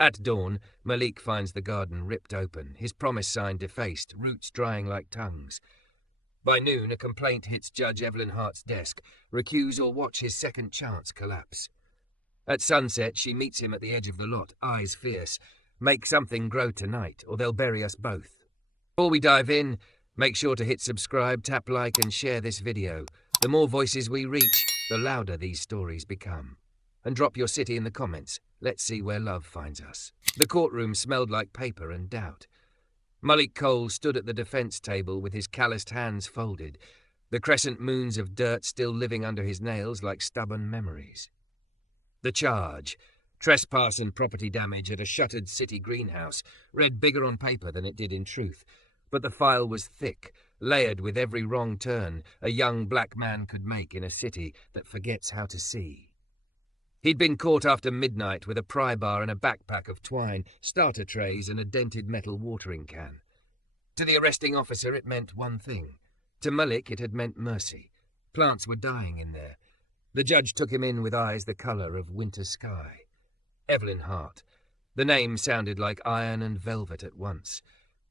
At dawn, Malik finds the garden ripped open, his promise sign defaced, roots drying like tongues. By noon, a complaint hits Judge Evelyn Hart's desk. Recuse or watch his second chance collapse. At sunset, she meets him at the edge of the lot, eyes fierce. Make something grow tonight, or they'll bury us both. Before we dive in, make sure to hit subscribe, tap like, and share this video. The more voices we reach, the louder these stories become. And drop your city in the comments. Let's see where love finds us. The courtroom smelled like paper and doubt. Malik Cole stood at the defense table with his calloused hands folded, the crescent moons of dirt still living under his nails like stubborn memories. The charge, trespass and property damage at a shuttered city greenhouse, read bigger on paper than it did in truth, but the file was thick, layered with every wrong turn a young black man could make in a city that forgets how to see. He'd been caught after midnight with a pry bar and a backpack of twine, starter trays and a dented metal watering can. To the arresting officer it meant one thing. To Malik it had meant mercy. Plants were dying in there. The judge took him in with eyes the colour of winter sky. Evelyn Hart. The name sounded like iron and velvet at once.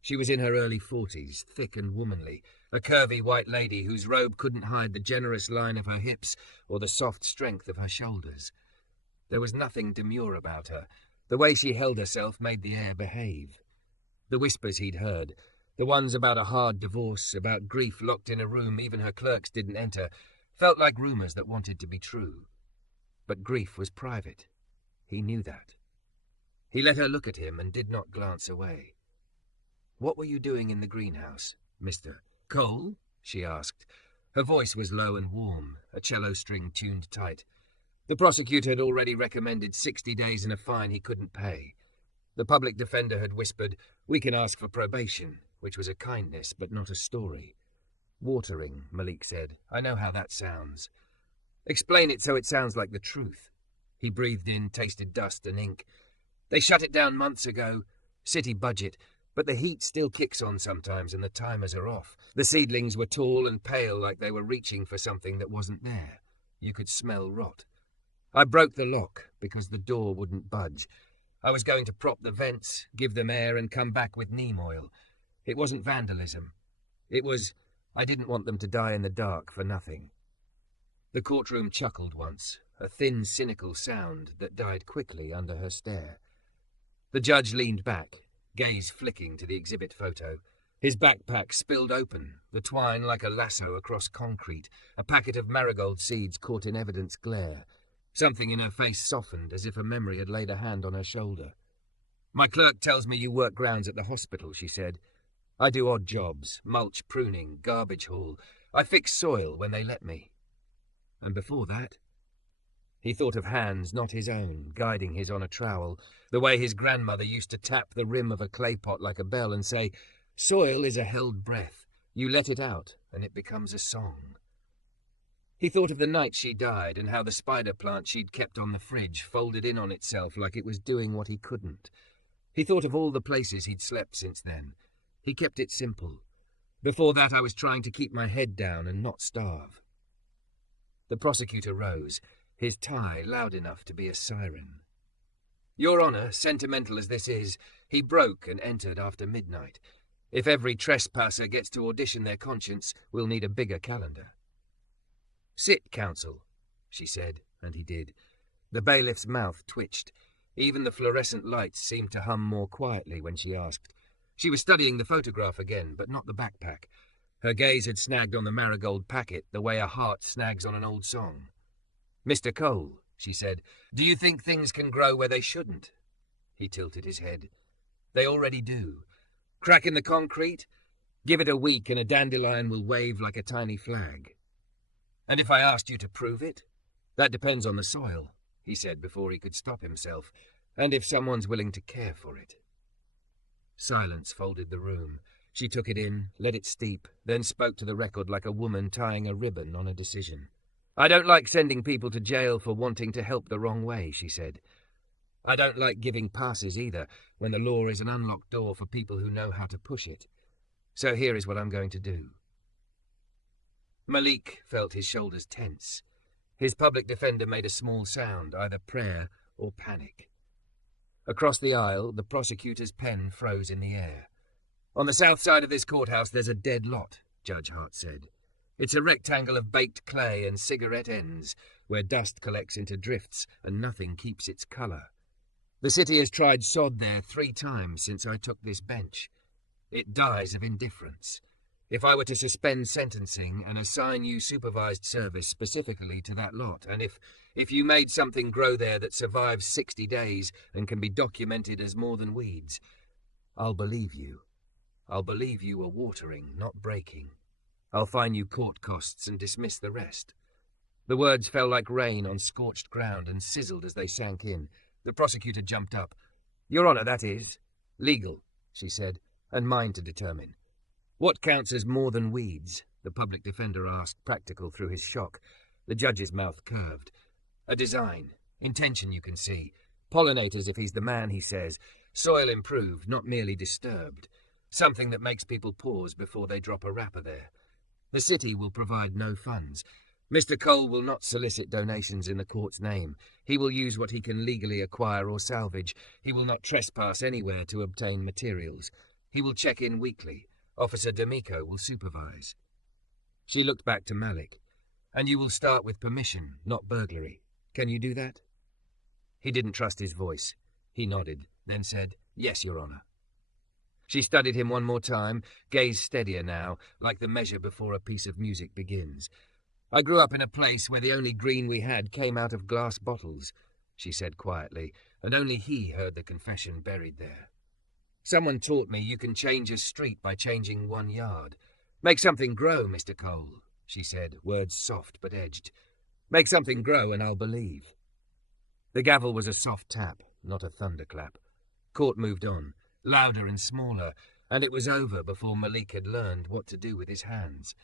She was in her early 40s, thick and womanly, a curvy white lady whose robe couldn't hide the generous line of her hips or the soft strength of her shoulders. There was nothing demure about her. The way she held herself made the air behave. The whispers he'd heard, the ones about a hard divorce, about grief locked in a room even her clerks didn't enter, felt like rumours that wanted to be true. But grief was private. He knew that. He let her look at him and did not glance away. "What were you doing in the greenhouse, Mr. Cole?" she asked. Her voice was low and warm, a cello string tuned tight. The prosecutor had already recommended 60 days and a fine he couldn't pay. The public defender had whispered, "We can ask for probation," which was a kindness but not a story. "Watering," Malik said. "I know how that sounds." "Explain it so it sounds like the truth." He breathed in, tasted dust and ink. "They shut it down months ago. City budget. But the heat still kicks on sometimes and the timers are off. The seedlings were tall and pale like they were reaching for something that wasn't there. You could smell rot. I broke the lock because the door wouldn't budge. I was going to prop the vents, give them air and come back with neem oil. It wasn't vandalism. It was, I didn't want them to die in the dark for nothing." The courtroom chuckled once, a thin, cynical sound that died quickly under her stare. The judge leaned back, gaze flicking to the exhibit photo. His backpack spilled open, the twine like a lasso across concrete, a packet of marigold seeds caught in evidence glare. Something in her face softened, as if a memory had laid a hand on her shoulder. "My clerk tells me you work grounds at the hospital," she said. "I do odd jobs, mulch, pruning, garbage haul. I fix soil when they let me." "And before that?" He thought of hands not his own, guiding his on a trowel, the way his grandmother used to tap the rim of a clay pot like a bell and say, "Soil is a held breath. You let it out, and it becomes a song." He thought of the night she died and how the spider plant she'd kept on the fridge folded in on itself like it was doing what he couldn't. He thought of all the places he'd slept since then. He kept it simple. "Before that I was trying to keep my head down and not starve." The prosecutor rose, his tie loud enough to be a siren. "Your Honour, sentimental as this is, he broke and entered after midnight. If every trespasser gets to audition their conscience, we'll need a bigger calendar." "Sit, counsel," she said, and he did. The bailiff's mouth twitched. Even the fluorescent lights seemed to hum more quietly when she asked. She was studying the photograph again, but not the backpack. Her gaze had snagged on the marigold packet the way a heart snags on an old song. "Mr. Cole," she said, "do you think things can grow where they shouldn't?" He tilted his head. "They already do. Crack in the concrete? Give it a week and a dandelion will wave like a tiny flag." "And if I asked you to prove it?" "That depends on the soil," he said before he could stop himself, "and if someone's willing to care for it." Silence folded the room. She took it in, let it steep, then spoke to the record like a woman tying a ribbon on a decision. "I don't like sending people to jail for wanting to help the wrong way," she said. "I don't like giving passes either, when the law is an unlocked door for people who know how to push it. So here is what I'm going to do." Malik felt his shoulders tense. His public defender made a small sound, either prayer or panic. Across the aisle, the prosecutor's pen froze in the air. "On the south side of this courthouse there's a dead lot," Judge Hart said. "It's a rectangle of baked clay and cigarette ends, where dust collects into drifts and nothing keeps its colour. The city has tried sod there 3 times since I took this bench. It dies of indifference. If I were to suspend sentencing and assign you supervised service specifically to that lot, and if you made something grow there that survives 60 days and can be documented as more than weeds, I'll believe you. I'll believe you were watering, not breaking. I'll fine you court costs and dismiss the rest." The words fell like rain on scorched ground and sizzled as they sank in. The prosecutor jumped up. "Your Honour, that is legal," she said, "and mine to determine." "What counts as more than weeds?" the public defender asked, practical through his shock. The judge's mouth curved. "A design. Intention you can see. Pollinators if he's the man, he says. Soil improved, not merely disturbed. Something that makes people pause before they drop a wrapper there. The city will provide no funds. Mr. Cole will not solicit donations in the court's name. He will use what he can legally acquire or salvage. He will not trespass anywhere to obtain materials. He will check in weekly. Officer D'Amico will supervise." She looked back to Malik. "And you will start with permission, not burglary. Can you do that?" He didn't trust his voice. He nodded, then said, "Yes, Your Honour." She studied him one more time, gaze steadier now, like the measure before a piece of music begins. "I grew up in a place where the only green we had came out of glass bottles," she said quietly, and only he heard the confession buried there. "Someone taught me you can change a street by changing 1 yard. Make something grow, Mr. Cole," she said, words soft but edged. "Make something grow and I'll believe." The gavel was a soft tap, not a thunderclap. Court moved on, louder and smaller, and it was over before Malik had learned what to do with his hands.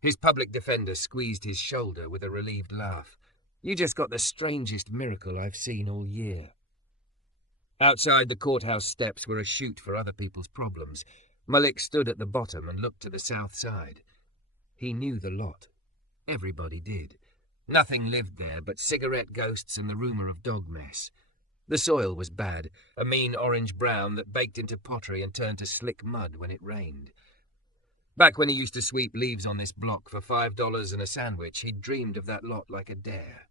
His public defender squeezed his shoulder with a relieved laugh. "You just got the strangest miracle I've seen all year." Outside the courthouse steps were a chute for other people's problems. Malik stood at the bottom and looked to the south side. He knew the lot. Everybody did. Nothing lived there but cigarette ghosts and the rumour of dog mess. The soil was bad, a mean orange-brown that baked into pottery and turned to slick mud when it rained. Back when he used to sweep leaves on this block for $5 and a sandwich, he'd dreamed of that lot like a dare.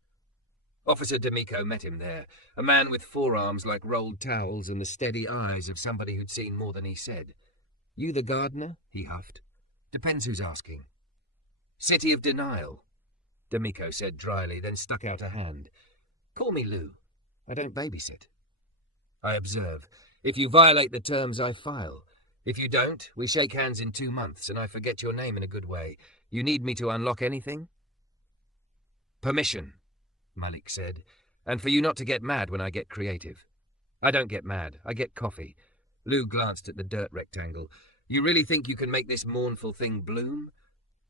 Officer D'Amico met him there, a man with forearms like rolled towels and the steady eyes of somebody who'd seen more than he said. "You the gardener?" he huffed. "Depends who's asking." "City of Denial," D'Amico said dryly, then stuck out a hand. "Call me Lou. I don't babysit." "I observe. If you violate the terms, I file. If you don't, we shake hands in 2 months and I forget your name in a good way. You need me to unlock anything?" "Permission," Malik said, "and for you not to get mad when I get creative." "I don't get mad. I get coffee." Lou glanced at the dirt rectangle. "You really think you can make this mournful thing bloom?"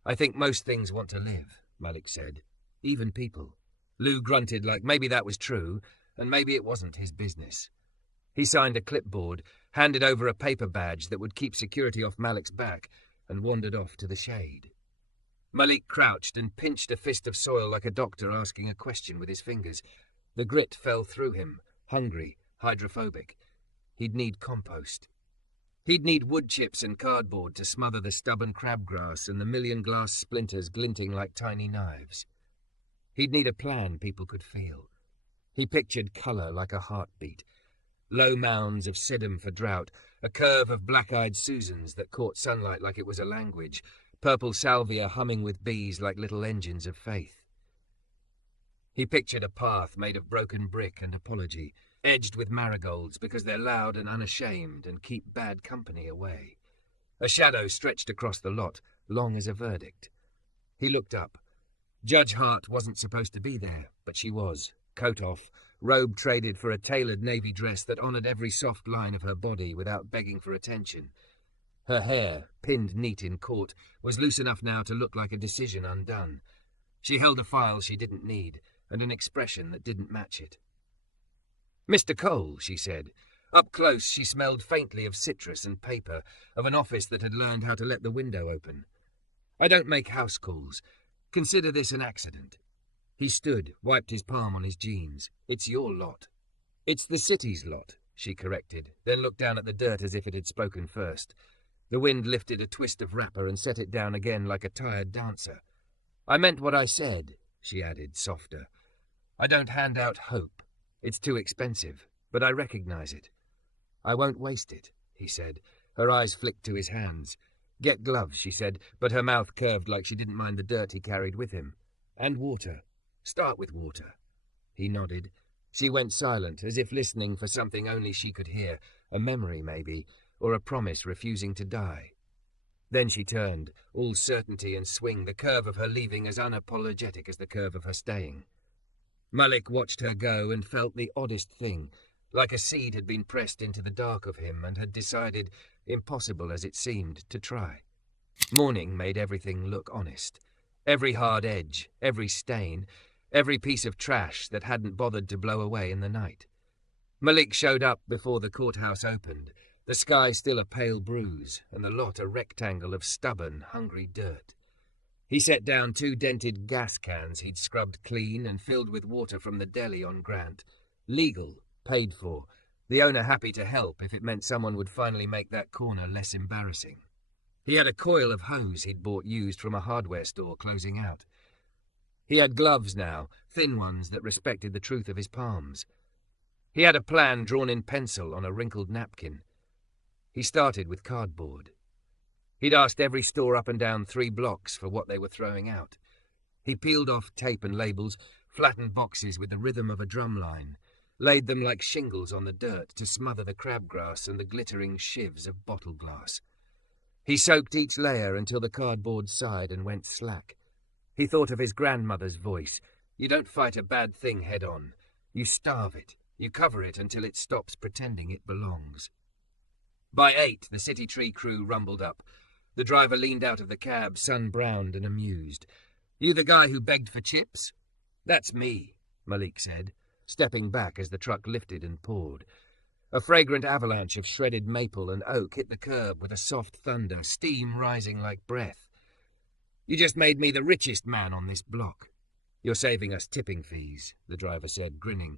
"I think most things want to live," Malik said. "Even people." Lou grunted like maybe that was true, and maybe it wasn't his business. He signed a clipboard, handed over a paper badge that would keep security off Malik's back, and wandered off to the shade. Malik crouched and pinched a fist of soil like a doctor asking a question with his fingers. The grit fell through him, hungry, hydrophobic. He'd need compost. He'd need wood chips and cardboard to smother the stubborn crabgrass and the million glass splinters glinting like tiny knives. He'd need a plan people could feel. He pictured colour like a heartbeat. Low mounds of sedum for drought, a curve of black-eyed Susans that caught sunlight like it was a language, purple salvia humming with bees like little engines of faith. He pictured a path made of broken brick and apology, edged with marigolds because they're loud and unashamed and keep bad company away. A shadow stretched across the lot, long as a verdict. He looked up. Judge Hart wasn't supposed to be there, but she was, coat off, robe traded for a tailored navy dress that honoured every soft line of her body without begging for attention. Her hair, pinned neat in court, was loose enough now to look like a decision undone. She held a file she didn't need, and an expression that didn't match it. "Mr. Cole," she said. Up close she smelled faintly of citrus and paper, of an office that had learned how to let the window open. "I don't make house calls. Consider this an accident." He stood, wiped his palm on his jeans. "It's your lot. It's the city's lot. she corrected, then looked down at the dirt as if it had spoken first. The wind lifted a twist of wrapper and set it down again like a tired dancer. I meant what I said, she added, softer. I don't hand out hope. It's too expensive, but I recognize it. I won't waste it, he said. Her eyes flicked to his hands. Get gloves, she said, but her mouth curved like she didn't mind the dirt he carried with him. And water. Start with water. He nodded. She went silent, as if listening for something only she could hear, a memory maybe, or a promise refusing to die. Then she turned, all certainty and swing, the curve of her leaving as unapologetic as the curve of her staying. Malik watched her go and felt the oddest thing, like a seed had been pressed into the dark of him and had decided, impossible as it seemed, to try. Morning made everything look honest. Every hard edge, every stain, every piece of trash that hadn't bothered to blow away in the night. Malik showed up before the courthouse opened, the sky still a pale bruise, and the lot a rectangle of stubborn, hungry dirt. He set down 2 dented gas cans he'd scrubbed clean and filled with water from the deli on Grant. Legal, paid for, the owner happy to help if it meant someone would finally make that corner less embarrassing. He had a coil of hose he'd bought used from a hardware store closing out. He had gloves now, thin ones that respected the truth of his palms. He had a plan drawn in pencil on a wrinkled napkin. He started with cardboard. He'd asked every store up and down 3 blocks for what they were throwing out. He peeled off tape and labels, flattened boxes with the rhythm of a drum line, laid them like shingles on the dirt to smother the crabgrass and the glittering shivs of bottle glass. He soaked each layer until the cardboard sighed and went slack. He thought of his grandmother's voice. You don't fight a bad thing head on. You starve it. You cover it until it stops pretending it belongs. By 8, the City Tree crew rumbled up. The driver leaned out of the cab, sun-browned and amused. You the guy who begged for chips? That's me, Malik said, stepping back as the truck lifted and poured. A fragrant avalanche of shredded maple and oak hit the curb with a soft thunder, steam rising like breath. You just made me the richest man on this block. You're saving us tipping fees, the driver said, grinning.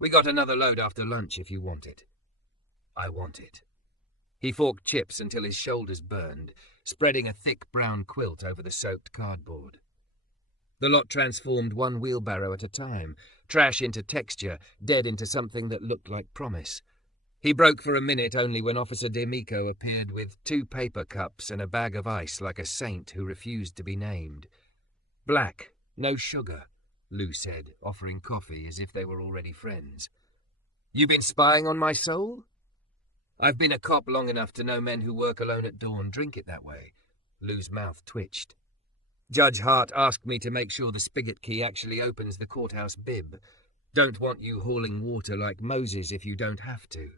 We got another load after lunch if you want it. I want it. He forked chips until his shoulders burned, spreading a thick brown quilt over the soaked cardboard. The lot transformed 1 wheelbarrow at a time, trash into texture, dead into something that looked like promise. He broke for a minute only when Officer D'Amico appeared with 2 paper cups and a bag of ice like a saint who refused to be named. Black, no sugar, Lou said, offering coffee as if they were already friends. You been spying on my soul? I've been a cop long enough to know men who work alone at dawn drink it that way. Lou's mouth twitched. Judge Hart asked me to make sure the spigot key actually opens the courthouse bib. Don't want you hauling water like Moses if you don't have to.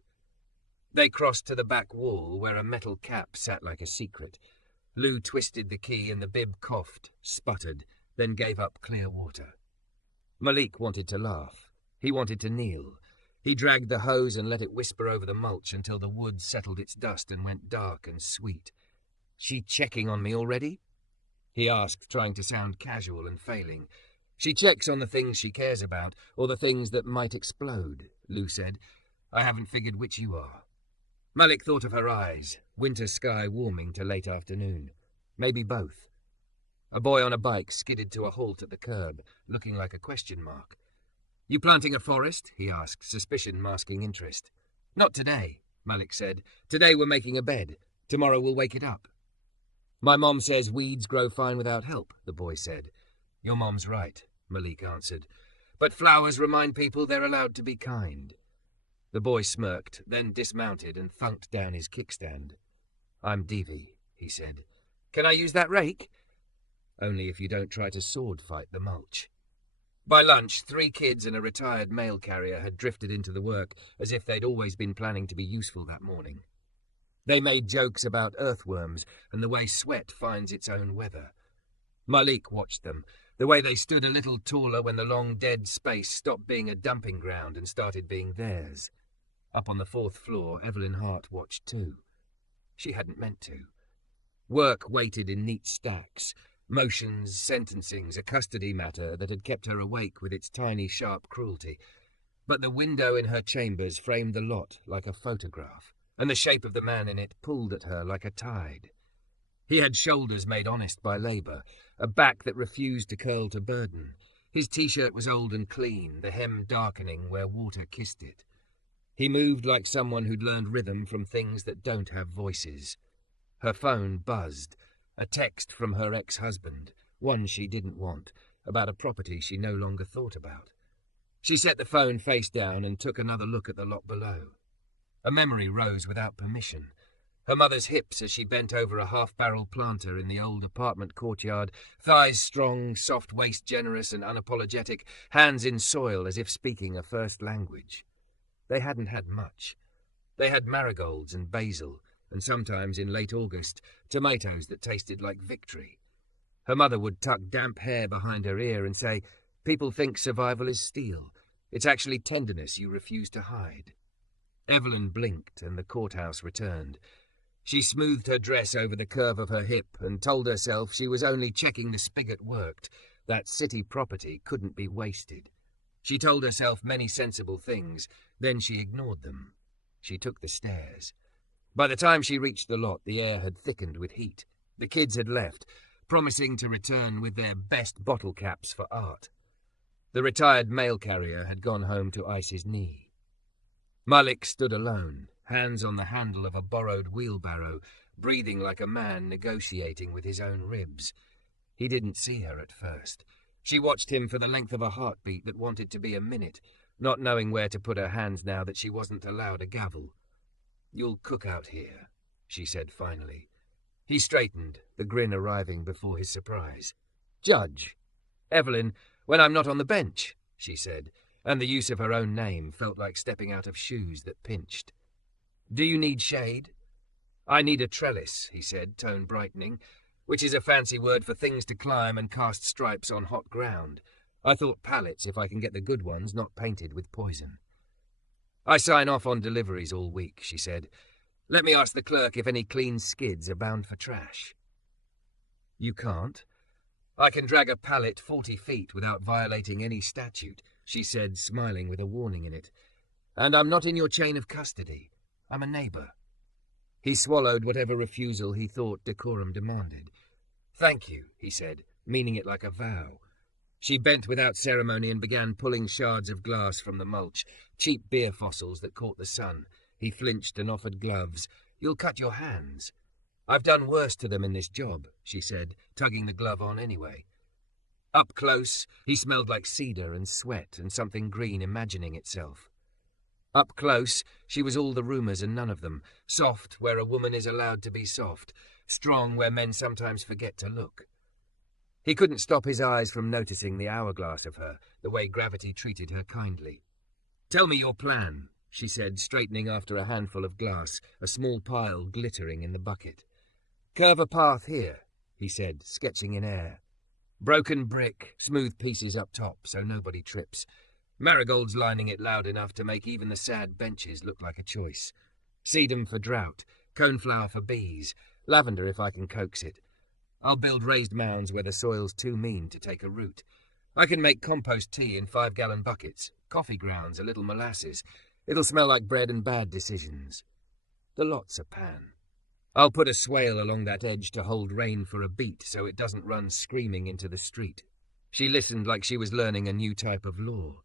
They crossed to the back wall where a metal cap sat like a secret. Lou twisted the key and the bib coughed, sputtered, then gave up clear water. Malik wanted to laugh. He wanted to kneel. He dragged the hose and let it whisper over the mulch until the wood settled its dust and went dark and sweet. She checking on me already? He asked, trying to sound casual and failing. She checks on the things she cares about, or the things that might explode, Lou said. I haven't figured which you are. Malik thought of her eyes, winter sky warming to late afternoon. Maybe both. A boy on a bike skidded to a halt at the curb, looking like a question mark. You planting a forest? He asked, suspicion masking interest. Not today, Malik said. Today we're making a bed. Tomorrow we'll wake it up. My mom says weeds grow fine without help, the boy said. Your mom's right, Malik answered. But flowers remind people they're allowed to be kind. The boy smirked, then dismounted and thunked down his kickstand. I'm Devi, he said. Can I use that rake? Only if you don't try to sword fight the mulch. By lunch, 3 kids and a retired mail carrier had drifted into the work as if they'd always been planning to be useful that morning. They made jokes about earthworms and the way sweat finds its own weather. Malik watched them, the way they stood a little taller when the long dead space stopped being a dumping ground and started being theirs. Up on the 4th floor, Evelyn Hart watched too. She hadn't meant to. Work waited in neat stacks. Motions, sentencings, a custody matter that had kept her awake with its tiny, sharp cruelty. But the window in her chambers framed the lot like a photograph, and the shape of the man in it pulled at her like a tide. He had shoulders made honest by labour, a back that refused to curl to burden. His T-shirt was old and clean, the hem darkening where water kissed it. He moved like someone who'd learned rhythm from things that don't have voices. Her phone buzzed, a text from her ex-husband, one she didn't want, about a property she no longer thought about. She set the phone face down and took another look at the lot below. A memory rose without permission. Her mother's hips as she bent over a half-barrel planter in the old apartment courtyard, thighs strong, soft waist generous and unapologetic, hands in soil as if speaking a first language. They hadn't had much. They had marigolds and basil, and sometimes in late August, tomatoes that tasted like victory. Her mother would tuck damp hair behind her ear and say, "People think survival is steel. It's actually tenderness you refuse to hide." Evelyn blinked and the courthouse returned. She smoothed her dress over the curve of her hip and told herself she was only checking the spigot worked, that city property couldn't be wasted. She told herself many sensible things, then she ignored them. She took the stairs. By the time she reached the lot, the air had thickened with heat. The kids had left, promising to return with their best bottle caps for art. The retired mail carrier had gone home to ice his knee. Malik stood alone, hands on the handle of a borrowed wheelbarrow, breathing like a man negotiating with his own ribs. He didn't see her at first. She watched him for the length of a heartbeat that wanted to be a minute, not knowing where to put her hands now that she wasn't allowed a gavel. "You'll cook out here," she said finally. He straightened, the grin arriving before his surprise. "Judge." "Evelyn, when I'm not on the bench," she said, and the use of her own name felt like stepping out of shoes that pinched. "Do you need shade?" "I need a trellis," he said, tone brightening, which is a fancy word for things to climb and cast stripes on hot ground. I thought pallets if I can get the good ones not painted with poison. "I sign off on deliveries all week," she said. "Let me ask the clerk if any clean skids are bound for trash." "You can't?" "I can drag a pallet 40 feet without violating any statute," she said, smiling with a warning in it. "And I'm not in your chain of custody. I'm a neighbour." He swallowed whatever refusal he thought decorum demanded. "Thank you," he said, meaning it like a vow. She bent without ceremony and began pulling shards of glass from the mulch, cheap beer fossils that caught the sun. He flinched and offered gloves. "You'll cut your hands." "I've done worse to them in this job," she said, tugging the glove on anyway. Up close, he smelled like cedar and sweat and something green imagining itself. Up close, she was all the rumours and none of them, soft where a woman is allowed to be soft, strong where men sometimes forget to look. He couldn't stop his eyes from noticing the hourglass of her, the way gravity treated her kindly. "Tell me your plan," she said, straightening after a handful of glass, a small pile glittering in the bucket. "Curve a path here," he said, sketching in air. "Broken brick, smooth pieces up top so nobody trips. Marigolds lining it loud enough to make even the sad benches look like a choice. Sedum for drought, coneflower for bees, lavender if I can coax it. I'll build raised mounds where the soil's too mean to take a root. I can make compost tea in 5-gallon buckets, coffee grounds, a little molasses. It'll smell like bread and bad decisions. The lot's a pan. I'll put a swale along that edge to hold rain for a beat so it doesn't run screaming into the street." She listened like she was learning a new type of law.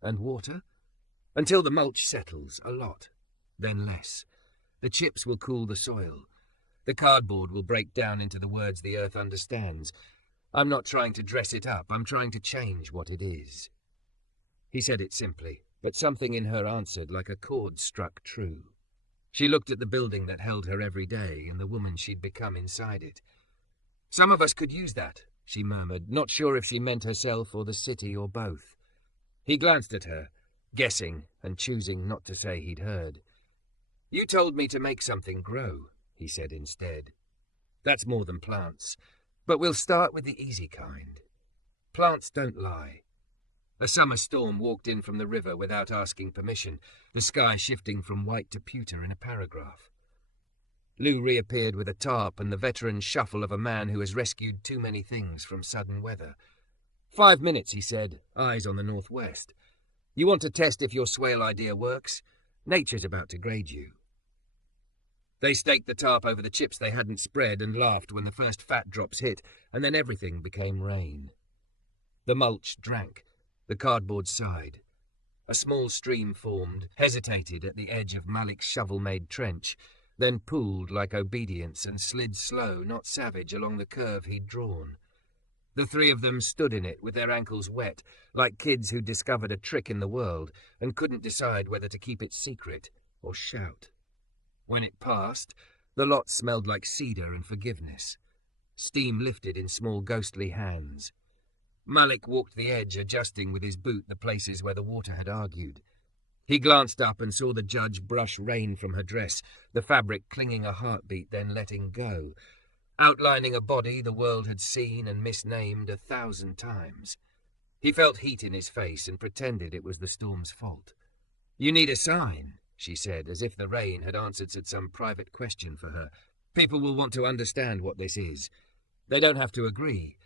"And water?" "Until the mulch settles, a lot. Then less. The chips will cool the soil. The cardboard will break down into the words the earth understands. I'm not trying to dress it up, I'm trying to change what it is." He said it simply, but something in her answered like a chord struck true. She looked at the building that held her every day and the woman she'd become inside it. "Some of us could use that," she murmured, not sure if she meant herself or the city or both. He glanced at her, guessing and choosing not to say he'd heard. "You told me to make something grow," he said instead. "That's more than plants, but we'll start with the easy kind. Plants don't lie." A summer storm walked in from the river without asking permission, the sky shifting from white to pewter in a paragraph. Lou reappeared with a tarp and the veteran shuffle of a man who has rescued too many things from sudden weather. 5 minutes, he said, eyes on the northwest. You want to test if your swale idea works? Nature's about to grade you. They staked the tarp over the chips they hadn't spread and laughed when the first fat drops hit, and then everything became rain. The mulch drank. The cardboard sighed. A small stream formed, hesitated at the edge of Malik's shovel-made trench, then pooled like obedience and slid slow, not savage, along the curve he'd drawn. The three of them stood in it with their ankles wet, like kids who'd discovered a trick in the world and couldn't decide whether to keep it secret or shout. When it passed, the lot smelled like cedar and forgiveness. Steam lifted in small ghostly hands. Malik walked the edge, adjusting with his boot the places where the water had argued. He glanced up and saw the judge brush rain from her dress, the fabric clinging a heartbeat, then letting go, outlining a body the world had seen and misnamed 1,000 times. He felt heat in his face and pretended it was the storm's fault. "You need a sign," she said, as if the rain had answered some private question for her. "People will want to understand what this is. They don't have to agree,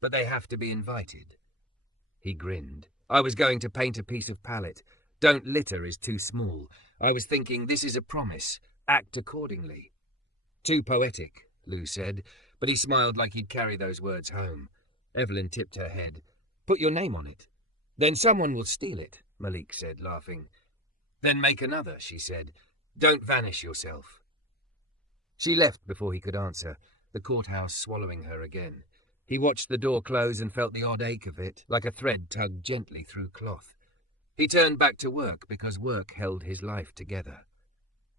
but they have to be invited." He grinned. "I was going to paint a piece of palette. Don't litter is too small. I was thinking this is a promise. Act accordingly." "Too poetic," Lou said, but he smiled like he'd carry those words home. Evelyn tipped her head. "Put your name on it." "Then someone will steal it," Malik said, laughing. "Then make another," she said. "Don't vanish yourself." She left before he could answer, the courthouse swallowing her again. He watched the door close and felt the odd ache of it, like a thread tugged gently through cloth. He turned back to work because work held his life together.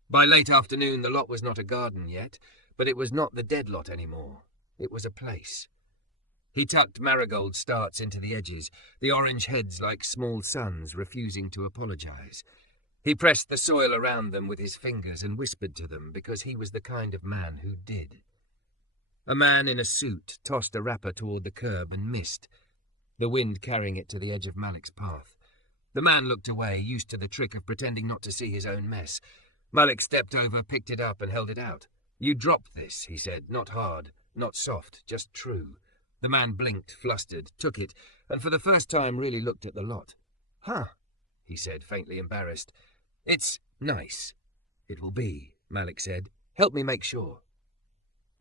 By late afternoon, the lot was not a garden yet, but it was not the dead lot anymore. It was a place. He tucked marigold starts into the edges, the orange heads like small suns refusing to apologize. He pressed the soil around them with his fingers and whispered to them because he was the kind of man who did. A man in a suit tossed a wrapper toward the curb and missed, the wind carrying it to the edge of Malik's path. The man looked away, used to the trick of pretending not to see his own mess. Malik stepped over, picked it up, and held it out. "You dropped this," he said, "not hard, not soft, just true." The man blinked, flustered, took it, and for the first time really looked at the lot. "Huh," he said, faintly embarrassed. "It's nice." "It will be," Malik said. "Help me make sure."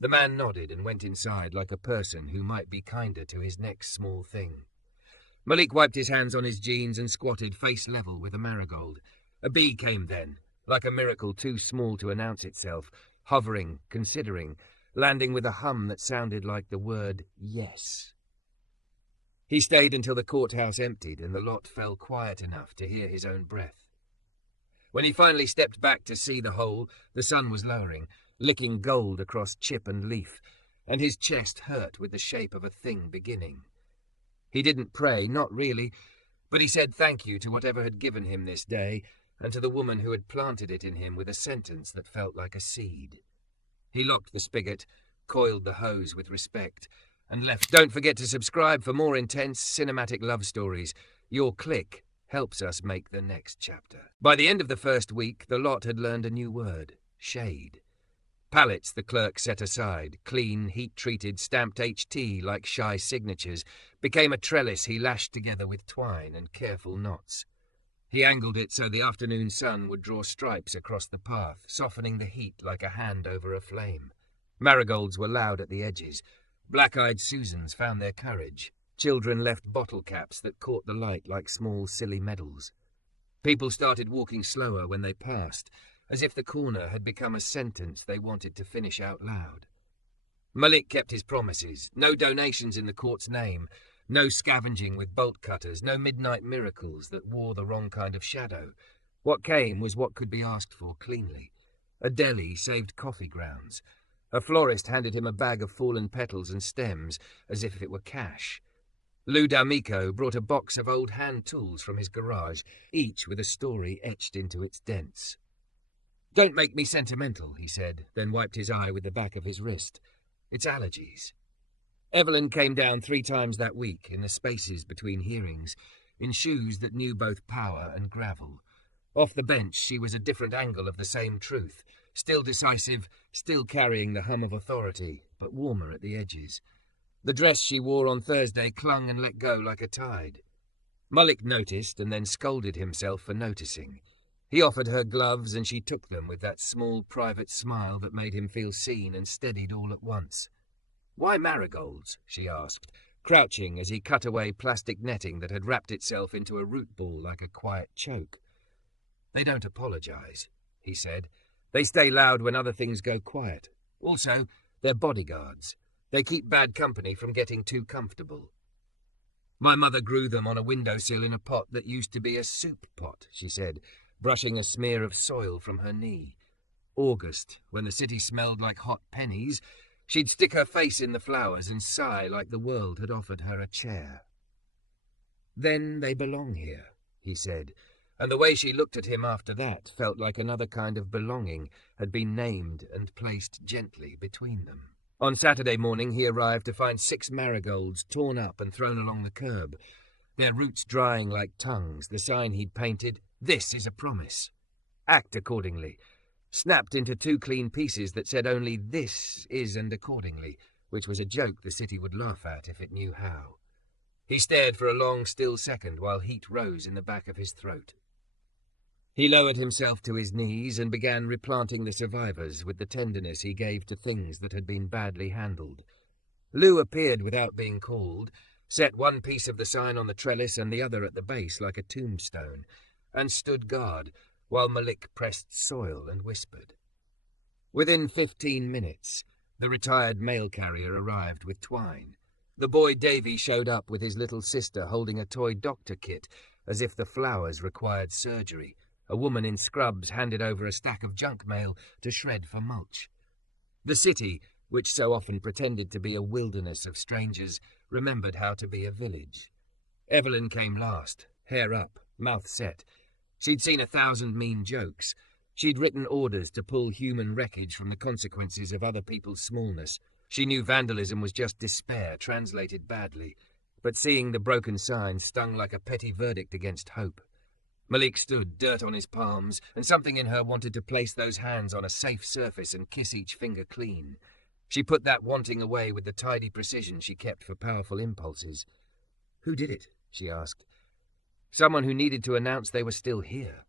The man nodded and went inside like a person who might be kinder to his next small thing. Malik wiped his hands on his jeans and squatted face level with a marigold. A bee came then, like a miracle too small to announce itself, hovering, considering, landing with a hum that sounded like the word yes. He stayed until the courthouse emptied and the lot fell quiet enough to hear his own breath. When he finally stepped back to see the hole, the sun was lowering, licking gold across chip and leaf, and his chest hurt with the shape of a thing beginning. He didn't pray, not really, but he said thank you to whatever had given him this day, and to the woman who had planted it in him with a sentence that felt like a seed. He locked the spigot, coiled the hose with respect, and left. Don't forget to subscribe for more intense cinematic love stories. Your click helps us make the next chapter. By the end of the first week, the lot had learned a new word, shade. Pallets the clerk set aside, clean, heat-treated, stamped HT like shy signatures, became a trellis he lashed together with twine and careful knots. He angled it so the afternoon sun would draw stripes across the path, softening the heat like a hand over a flame. Marigolds were loud at the edges. Black-eyed Susans found their courage. Children left bottle caps that caught the light like small, silly medals. People started walking slower when they passed, as if the corner had become a sentence they wanted to finish out loud. Malik kept his promises. No donations in the court's name, no scavenging with bolt cutters, no midnight miracles that wore the wrong kind of shadow. What came was what could be asked for cleanly. A deli saved coffee grounds. A florist handed him a bag of fallen petals and stems, as if it were cash. Lou D'Amico brought a box of old hand tools from his garage, each with a story etched into its dents. "Don't make me sentimental," he said, then wiped his eye with the back of his wrist. "It's allergies." Evelyn came down 3 times that week in the spaces between hearings, in shoes that knew both power and gravel. Off the bench, she was a different angle of the same truth, still decisive, still carrying the hum of authority, but warmer at the edges. The dress she wore on Thursday clung and let go like a tide. Mullick noticed and then scolded himself for noticing. He offered her gloves and she took them with that small private smile that made him feel seen and steadied all at once. "Why marigolds?" she asked, crouching as he cut away plastic netting that had wrapped itself into a root ball like a quiet choke. "They don't apologize," he said. "They stay loud when other things go quiet. Also, they're bodyguards. They keep bad company from getting too comfortable." "My mother grew them on a windowsill in a pot that used to be a soup pot," she said, brushing a smear of soil from her knee. August, when the city smelled like hot pennies, she'd stick her face in the flowers and sigh like the world had offered her a chair. "Then they belong here," he said, and the way she looked at him after that felt like another kind of belonging had been named and placed gently between them. On Saturday morning he arrived to find 6 marigolds torn up and thrown along the curb, their roots drying like tongues, the sign he'd painted, "This is a promise. Act accordingly," snapped into 2 clean pieces that said only "This is and accordingly," which was a joke the city would laugh at if it knew how. He stared for a long, still second while heat rose in the back of his throat. He lowered himself to his knees and began replanting the survivors with the tenderness he gave to things that had been badly handled. Lou appeared without being called, set one piece of the sign on the trellis and the other at the base like a tombstone, and stood guard while Mullick pressed soil and whispered. Within 15 minutes, the retired mail carrier arrived with twine. The boy Davy showed up with his little sister holding a toy doctor kit, as if the flowers required surgery. A woman in scrubs handed over a stack of junk mail to shred for mulch. The city, which so often pretended to be a wilderness of strangers, remembered how to be a village. Evelyn came last, hair up, mouth set. She'd seen 1,000 mean jokes. She'd written orders to pull human wreckage from the consequences of other people's smallness. She knew vandalism was just despair, translated badly. But seeing the broken sign stung like a petty verdict against hope. Mullick stood, dirt on his palms, and something in her wanted to place those hands on a safe surface and kiss each finger clean. She put that wanting away with the tidy precision she kept for powerful impulses. "Who did it?" she asked. "Someone who needed to announce they were still here,"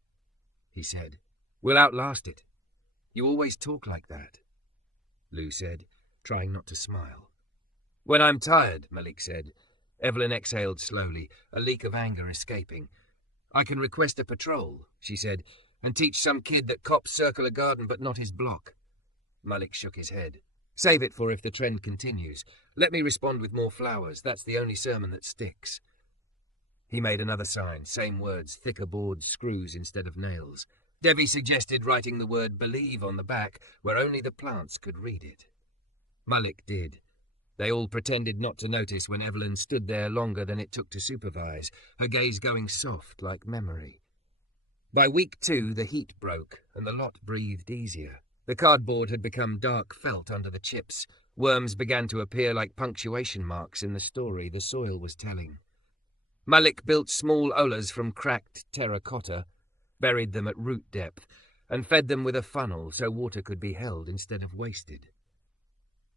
he said. "We'll outlast it." "You always talk like that," Lou said, trying not to smile. "When I'm tired," Mullick said. Evelyn exhaled slowly, a leak of anger escaping. "I can request a patrol," she said, "and teach some kid that cops circle a garden but not his block." Mullick shook his head. "Save it for if the trend continues. Let me respond with more flowers. That's the only sermon that sticks." He made another sign, same words, thicker board screws instead of nails. Debbie suggested writing the word "believe" on the back, where only the plants could read it. Mullick did. They all pretended not to notice when Evelyn stood there longer than it took to supervise, her gaze going soft like memory. By week 2, the heat broke, and the lot breathed easier. The cardboard had become dark felt under the chips. Worms began to appear like punctuation marks in the story the soil was telling. Mullick built small olas from cracked terracotta, buried them at root depth, and fed them with a funnel so water could be held instead of wasted.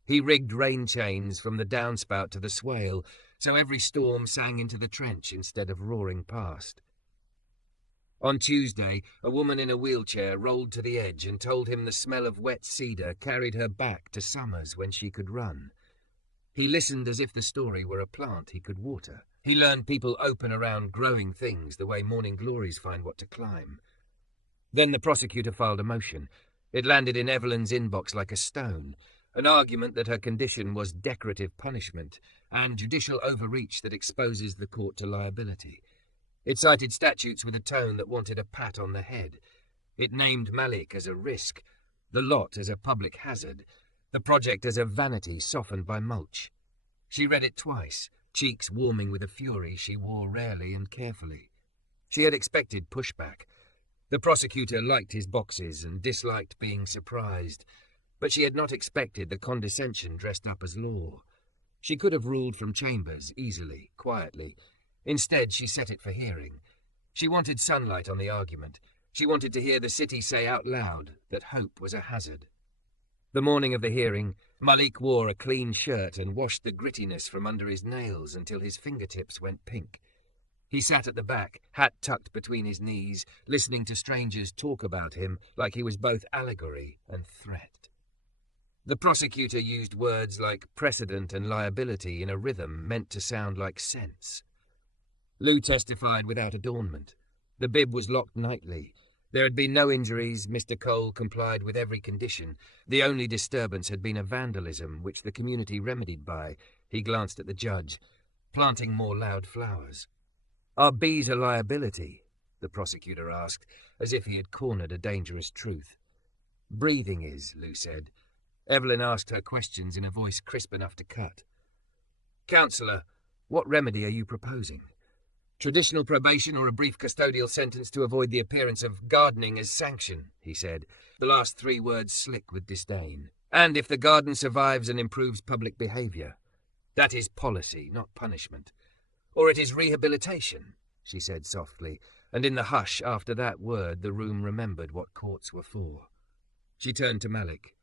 He rigged rain chains from the downspout to the swale, so every storm sang into the trench instead of roaring past. On Tuesday, a woman in a wheelchair rolled to the edge and told him the smell of wet cedar carried her back to summers when she could run. He listened as if the story were a plant he could water. He learned people open around growing things the way morning glories find what to climb. Then the prosecutor filed a motion. It landed in Evelyn's inbox like a stone. An argument that her condition was decorative punishment and judicial overreach that exposes the court to liability. It cited statutes with a tone that wanted a pat on the head. It named Mullick as a risk, the lot as a public hazard, the project as a vanity softened by mulch. She read it twice, cheeks warming with a fury she wore rarely and carefully. She had expected pushback. The prosecutor liked his boxes and disliked being surprised, but she had not expected the condescension dressed up as law. She could have ruled from chambers, easily, quietly. Instead, she set it for hearing. She wanted sunlight on the argument. She wanted to hear the city say out loud that hope was a hazard. The morning of the hearing, Mullick wore a clean shirt and washed the grittiness from under his nails until his fingertips went pink. He sat at the back, hat tucked between his knees, listening to strangers talk about him like he was both allegory and threat. The prosecutor used words like precedent and liability in a rhythm meant to sound like sense. Lou testified without adornment. The bib was locked nightly. There had been no injuries. Mr. Cole complied with every condition. The only disturbance had been a vandalism, which the community remedied by, he glanced at the judge, planting more loud flowers. "Are bees a liability?" the prosecutor asked, as if he had cornered a dangerous truth. "Breathing is," Lou said. Evelyn asked her questions in a voice crisp enough to cut. "Counsellor, what remedy are you proposing? Traditional probation or a brief custodial sentence to avoid the appearance of gardening as sanction," he said, the last 3 words slick with disdain. "And if the garden survives and improves public behaviour. That is policy, not punishment. Or it is rehabilitation," she said softly, and in the hush after that word the room remembered what courts were for. She turned to Malik.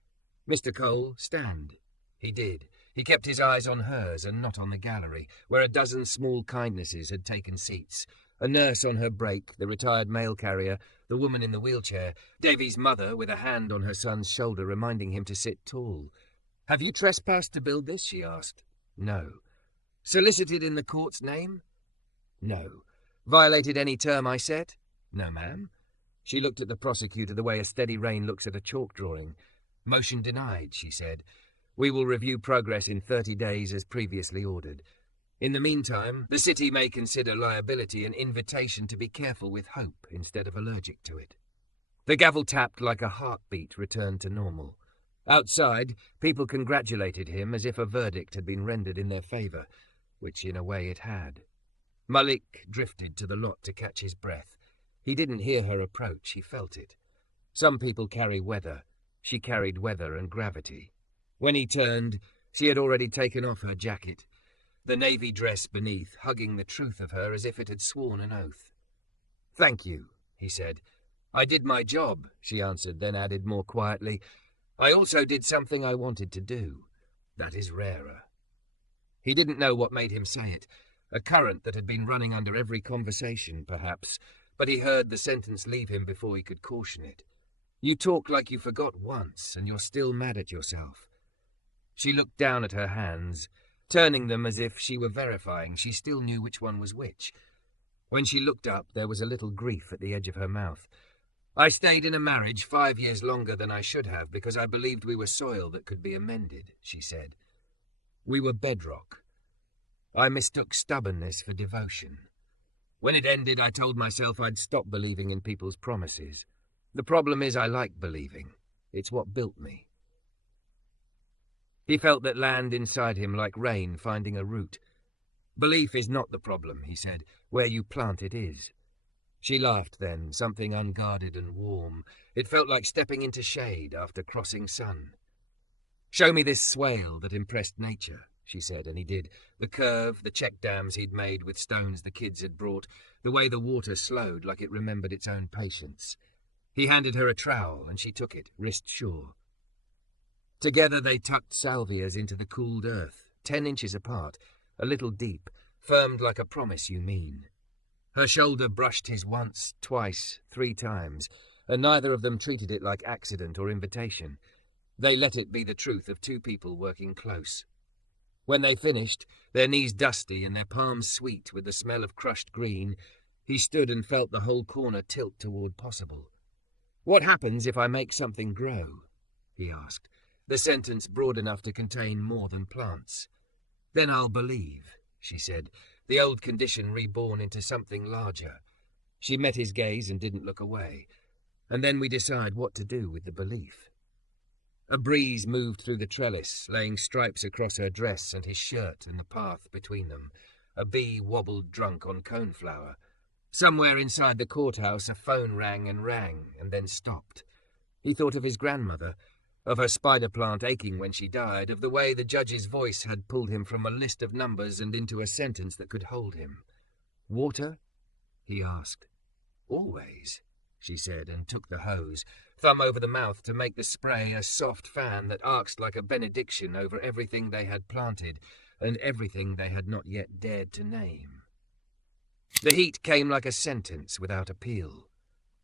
"Mr. Cole, stand." He did. He kept his eyes on hers and not on the gallery, where a dozen small kindnesses had taken seats. A nurse on her break, the retired mail carrier, the woman in the wheelchair, Davy's mother with a hand on her son's shoulder reminding him to sit tall. "Have you trespassed to build this?" she asked. "No." "Solicited in the court's name?" "No." "Violated any term I set?" "No, ma'am." She looked at the prosecutor the way a steady rain looks at a chalk drawing. "Motion denied," she said. "We will review progress in 30 days as previously ordered. In the meantime, the city may consider liability an invitation to be careful with hope instead of allergic to it." The gavel tapped like a heartbeat returned to normal. Outside, people congratulated him as if a verdict had been rendered in their favour, which in a way it had. Malik drifted to the lot to catch his breath. He didn't hear her approach, he felt it. Some people carry weather. She carried weather and gravity. When he turned, she had already taken off her jacket, the navy dress beneath hugging the truth of her as if it had sworn an oath. "Thank you," he said. "I did my job," she answered, then added more quietly, "I also did something I wanted to do. That is rarer." He didn't know what made him say it, a current that had been running under every conversation, perhaps, but he heard the sentence leave him before he could caution it. "You talk like you forgot once, and you're still mad at yourself." She looked down at her hands, turning them as if she were verifying she still knew which one was which. When she looked up, there was a little grief at the edge of her mouth. "I stayed in a marriage 5 years longer than I should have because I believed we were soil that could be amended," she said. "We were bedrock. I mistook stubbornness for devotion. When it ended, I told myself I'd stop believing in people's promises. The problem is I like believing. It's what built me." He felt that land inside him like rain finding a root. "Belief is not the problem," he said. "Where you plant it is." She laughed then, something unguarded and warm. It felt like stepping into shade after crossing sun. "Show me this swale that impressed nature," she said, and he did. The curve, the check dams he'd made with stones the kids had brought, the way the water slowed like it remembered its own patience. He handed her a trowel, and she took it, wrist sure. Together they tucked salvias into the cooled earth, 10 inches apart, a little deep, firmed like a promise you mean. Her shoulder brushed his once, twice, 3 times, and neither of them treated it like accident or invitation. They let it be the truth of 2 people working close. When they finished, their knees dusty and their palms sweet with the smell of crushed green, he stood and felt the whole corner tilt toward possible. "What happens if I make something grow?" he asked, the sentence broad enough to contain more than plants. "Then I'll believe," she said, the old condition reborn into something larger. She met his gaze and didn't look away. "And then we decide what to do with the belief." A breeze moved through the trellis, laying stripes across her dress and his shirt and the path between them. A bee wobbled drunk on coneflower. Somewhere inside the courthouse a phone rang and then stopped. He thought of his grandmother, of her spider plant aching when she died, of the way the judge's voice had pulled him from a list of numbers and into a sentence that could hold him. "Water?" he asked. "Always," she said, and took the hose, thumb over the mouth to make the spray a soft fan that arced like a benediction over everything they had planted and everything they had not yet dared to name. The heat came like a sentence without appeal.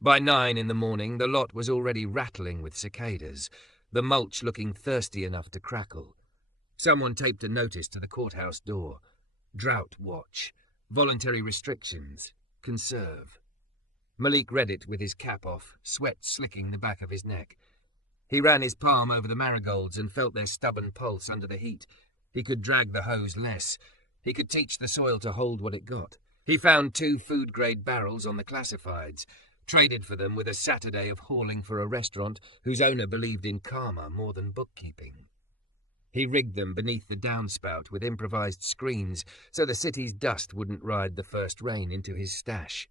By 9 in the morning, the lot was already rattling with cicadas, the mulch looking thirsty enough to crackle. Someone taped a notice to the courthouse door. Drought watch. Voluntary restrictions. Conserve. Malik read it with his cap off, sweat slicking the back of his neck. He ran his palm over the marigolds and felt their stubborn pulse under the heat. He could drag the hose less. He could teach the soil to hold what it got. He found 2 food-grade barrels on the classifieds, traded for them with a Saturday of hauling for a restaurant whose owner believed in karma more than bookkeeping. He rigged them beneath the downspout with improvised screens so the city's dust wouldn't ride the first rain into his stash.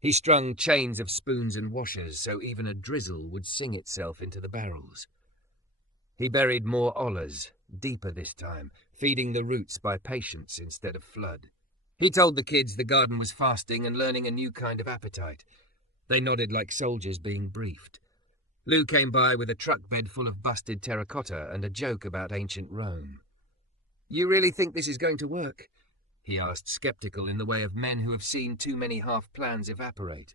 He strung chains of spoons and washers so even a drizzle would sing itself into the barrels. He buried more ollas, deeper this time, feeding the roots by patience instead of flood. He told the kids the garden was fasting and learning a new kind of appetite. They nodded like soldiers being briefed. Lou came by with a truck bed full of busted terracotta and a joke about ancient Rome. "You really think this is going to work?" he asked, sceptical in the way of men who have seen too many half-plans evaporate.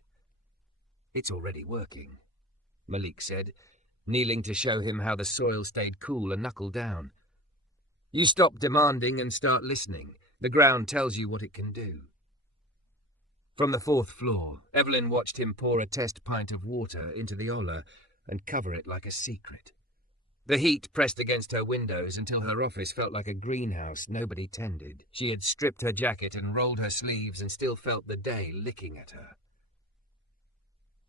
"It's already working," Malik said, kneeling to show him how the soil stayed cool and knuckle down. "You stop demanding and start listening. The ground tells you what it can do." From the 4th floor, Evelyn watched him pour a test pint of water into the olla and cover it like a secret. The heat pressed against her windows until her office felt like a greenhouse nobody tended. She had stripped her jacket and rolled her sleeves and still felt the day licking at her.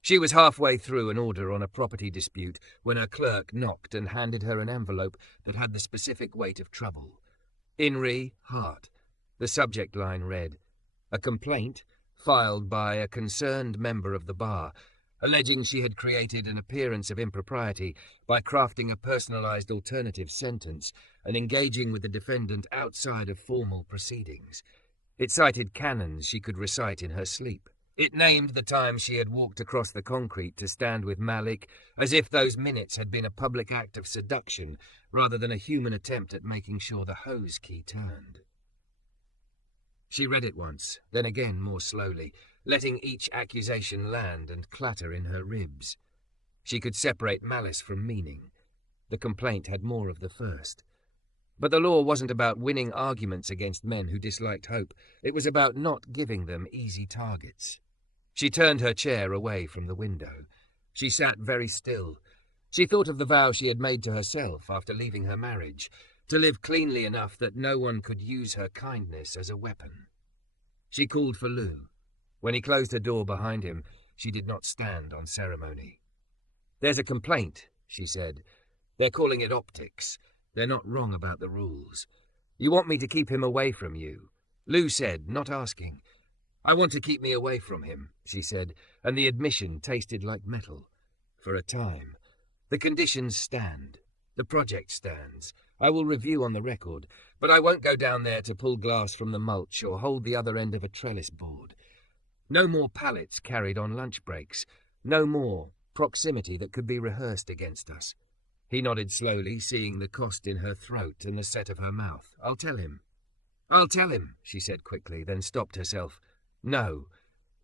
She was halfway through an order on a property dispute when her clerk knocked and handed her an envelope that had the specific weight of trouble. Inri, Hart. The subject line read, "A complaint filed by a concerned member of the bar, alleging she had created an appearance of impropriety by crafting a personalized alternative sentence and engaging with the defendant outside of formal proceedings. It cited canons she could recite in her sleep. It named the time she had walked across the concrete to stand with Malik, as if those minutes had been a public act of seduction rather than a human attempt at making sure the hose key turned. She read it once, then again more slowly, letting each accusation land and clatter in her ribs. She could separate malice from meaning. The complaint had more of the first. But the law wasn't about winning arguments against men who disliked hope. It was about not giving them easy targets. She turned her chair away from the window. She sat very still. She thought of the vow she had made to herself after leaving her marriage, to live cleanly enough that no one could use her kindness as a weapon. She called for Lou. When he closed her door behind him, she did not stand on ceremony. "There's a complaint," she said. "They're calling it optics. They're not wrong about the rules. You want me to keep him away from you?" Lou said, not asking. "I want to keep me away from him," she said, and the admission tasted like metal. "For a time. The conditions stand. The project stands. I will review on the record, but I won't go down there to pull glass from the mulch or hold the other end of a trellis board. No more pallets carried on lunch breaks. No more proximity that could be rehearsed against us." He nodded slowly, seeing the cost in her throat and the set of her mouth. "I'll tell him." "I'll tell him," she said quickly, then stopped herself. "No,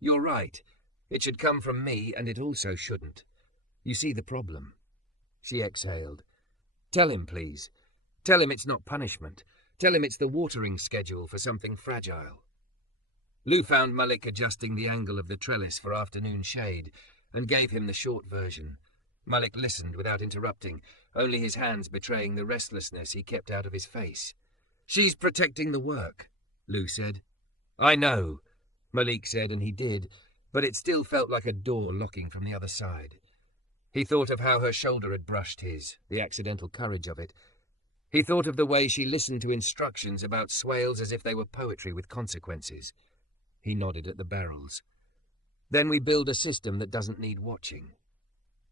you're right. It should come from me, and it also shouldn't. You see the problem." She exhaled. "Tell him, please. Tell him it's not punishment. Tell him it's the watering schedule for something fragile." Lou found Malik adjusting the angle of the trellis for afternoon shade and gave him the short version. Malik listened without interrupting, only his hands betraying the restlessness he kept out of his face. "She's protecting the work," Lou said. "I know," Malik said, and he did, but it still felt like a door locking from the other side. He thought of how her shoulder had brushed his, the accidental courage of it. He thought of the way she listened to instructions about swales as if they were poetry with consequences. He nodded at the barrels. "Then we build a system that doesn't need watching."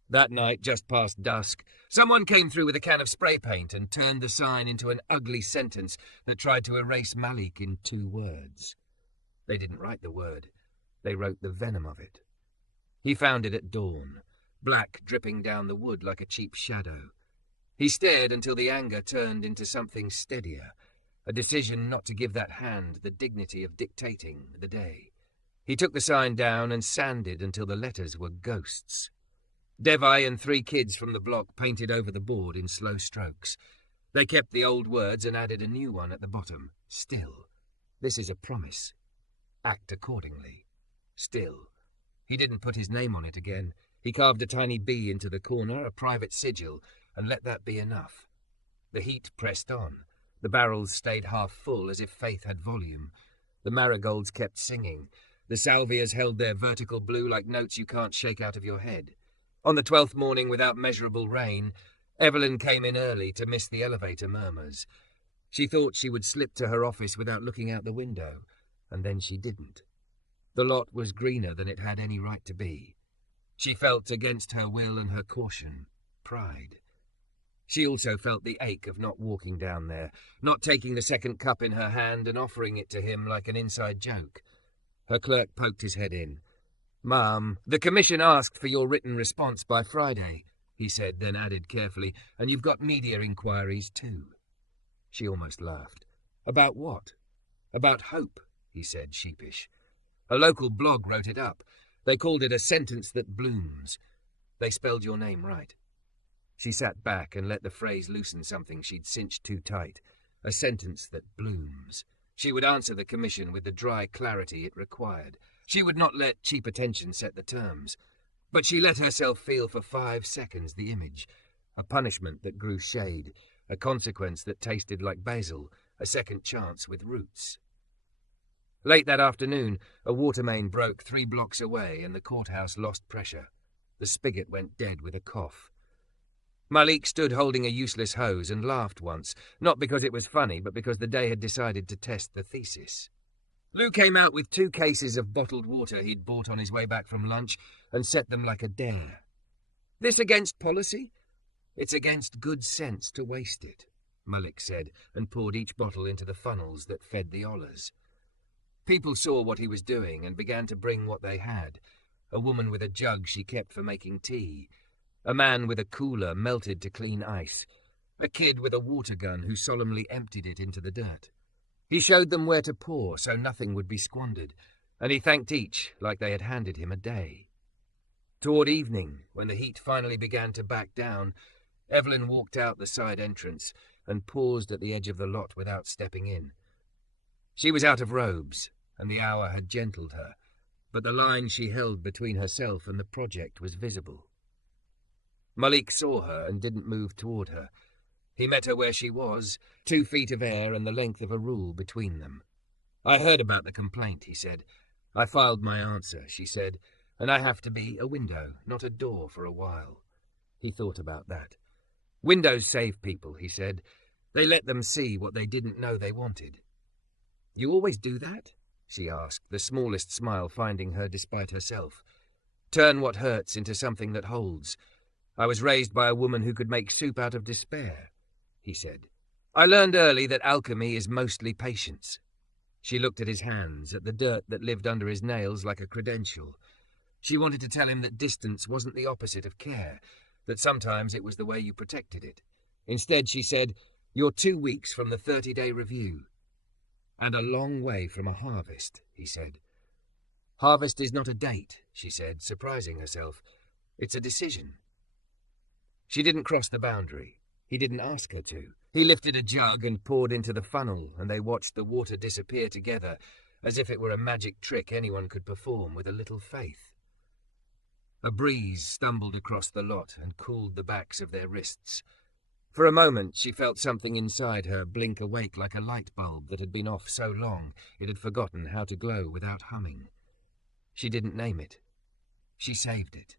That night, just past dusk, someone came through with a can of spray paint and turned the sign into an ugly sentence that tried to erase Malik in 2 words. They didn't write the word. They wrote the venom of it. He found it at dawn, black dripping down the wood like a cheap shadow. He stared until the anger turned into something steadier, a decision not to give that hand the dignity of dictating the day. He took the sign down and sanded until the letters were ghosts. Devi and 3 kids from the block painted over the board in slow strokes. They kept the old words and added a new one at the bottom. Still. This is a promise. Act accordingly. Still. He didn't put his name on it again. He carved a tiny B into the corner, a private sigil, and let that be enough. The heat pressed on. The barrels stayed half full, as if faith had volume. The marigolds kept singing. The salvias held their vertical blue like notes you can't shake out of your head. On the 12th morning, without measurable rain, Evelyn came in early to miss the elevator murmurs. She thought she would slip to her office without looking out the window, and then she didn't. The lot was greener than it had any right to be. She felt, against her will and her caution, pride. She also felt the ache of not walking down there, not taking the second cup in her hand and offering it to him like an inside joke. Her clerk poked his head in. "Ma'am, the commission asked for your written response by Friday," he said, then added carefully, "and you've got media inquiries too." She almost laughed. "About what?" "About hope," he said, sheepish. "A local blog wrote it up. They called it a sentence that blooms. They spelled your name right." She sat back and let the phrase loosen something she'd cinched too tight. A sentence that blooms. She would answer the commission with the dry clarity it required. She would not let cheap attention set the terms. But she let herself feel for 5 seconds the image. A punishment that grew shade. A consequence that tasted like basil. A second chance with roots. Late that afternoon, a water main broke 3 blocks away and the courthouse lost pressure. The spigot went dead with a cough. Malik stood holding a useless hose and laughed once, not because it was funny, but because the day had decided to test the thesis. Lou came out with 2 cases of bottled water he'd bought on his way back from lunch and set them like a dare. "This against policy?" "It's against good sense to waste it," Malik said, and poured each bottle into the funnels that fed the ollers. People saw what he was doing and began to bring what they had. A woman with a jug she kept for making tea. A man with a cooler melted to clean ice. A kid with a water gun who solemnly emptied it into the dirt. He showed them where to pour so nothing would be squandered, and he thanked each like they had handed him a day. Toward evening, when the heat finally began to back down, Evelyn walked out the side entrance and paused at the edge of the lot without stepping in. She was out of robes, and the hour had gentled her, but the line she held between herself and the project was visible. Malik saw her and didn't move toward her. He met her where she was, 2 feet of air and the length of a rule between them. "I heard about the complaint," he said. "I filed my answer," she said, "and I have to be a window, not a door for a while." He thought about that. "Windows save people," he said. "They let them see what they didn't know they wanted." "You always do that?" she asked, the smallest smile finding her despite herself. "Turn what hurts into something that holds. I was raised by a woman who could make soup out of despair," he said. "I learned early that alchemy is mostly patience." She looked at his hands, at the dirt that lived under his nails like a credential. She wanted to tell him that distance wasn't the opposite of care, that sometimes it was the way you protected it. Instead, she said, "You're 2 weeks from the 30-day review." "And a long way from a harvest," he said. "Harvest is not a date," she said, surprising herself. "It's a decision." She didn't cross the boundary. He didn't ask her to. He lifted a jug and poured into the funnel, and they watched the water disappear together, as if it were a magic trick anyone could perform with a little faith. A breeze stumbled across the lot and cooled the backs of their wrists. For a moment she felt something inside her blink awake like a light bulb that had been off so long it had forgotten how to glow without humming. She didn't name it. She saved it.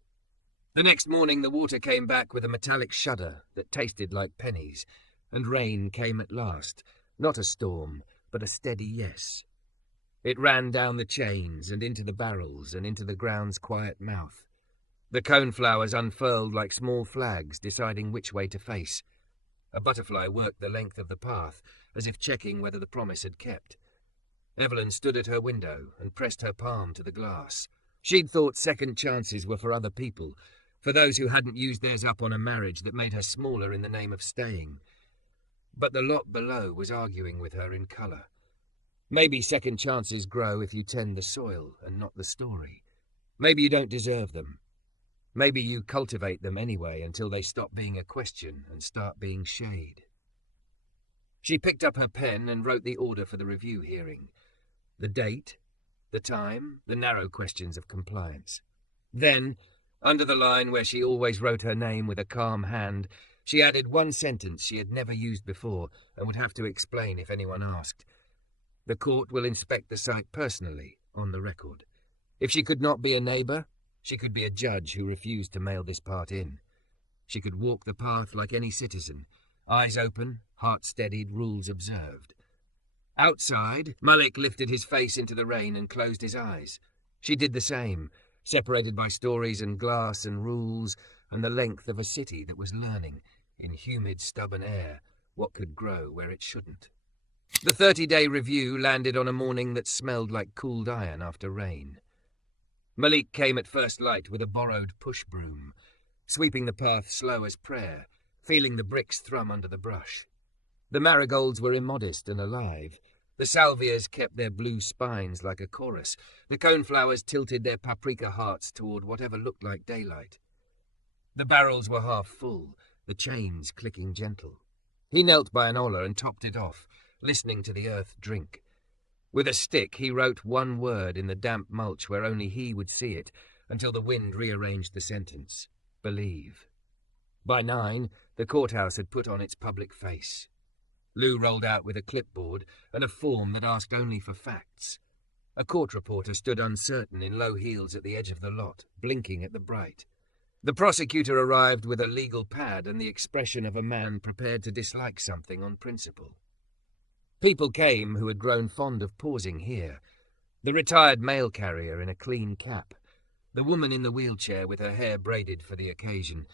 The next morning the water came back with a metallic shudder that tasted like pennies, and rain came at last, not a storm, but a steady yes. It ran down the chains and into the barrels and into the ground's quiet mouth. The coneflowers unfurled like small flags, deciding which way to face. A butterfly worked the length of the path, as if checking whether the promise had kept. Evelyn stood at her window and pressed her palm to the glass. She'd thought second chances were for other people, for those who hadn't used theirs up on a marriage that made her smaller in the name of staying. But the lot below was arguing with her in colour. Maybe second chances grow if you tend the soil and not the story. Maybe you don't deserve them. Maybe you cultivate them anyway until they stop being a question and start being shade. She picked up her pen and wrote the order for the review hearing. The date, the time, the narrow questions of compliance. Then, under the line where she always wrote her name with a calm hand, she added one sentence she had never used before and would have to explain if anyone asked. The court will inspect the site personally, on the record. If she could not be a neighbour, she could be a judge who refused to mail this part in. She could walk the path like any citizen, eyes open, heart steadied, rules observed. Outside, Malik lifted his face into the rain and closed his eyes. She did the same, separated by stories and glass and rules and the length of a city that was learning, in humid, stubborn air, what could grow where it shouldn't. The 30-day review landed on a morning that smelled like cooled iron after rain. Malik came at first light with a borrowed push broom, sweeping the path slow as prayer, feeling the bricks thrum under the brush. The marigolds were immodest and alive. The salvias kept their blue spines like a chorus. The coneflowers tilted their paprika hearts toward whatever looked like daylight. The barrels were half full, the chains clicking gentle. He knelt by an ola and topped it off, listening to the earth drink. With a stick, he wrote one word in the damp mulch where only he would see it, until the wind rearranged the sentence. Believe. By 9, the courthouse had put on its public face. Lou rolled out with a clipboard and a form that asked only for facts. A court reporter stood uncertain in low heels at the edge of the lot, blinking at the bright. The prosecutor arrived with a legal pad and the expression of a man prepared to dislike something on principle. People came who had grown fond of pausing here. The retired mail carrier in a clean cap, the woman in the wheelchair with her hair braided for the occasion,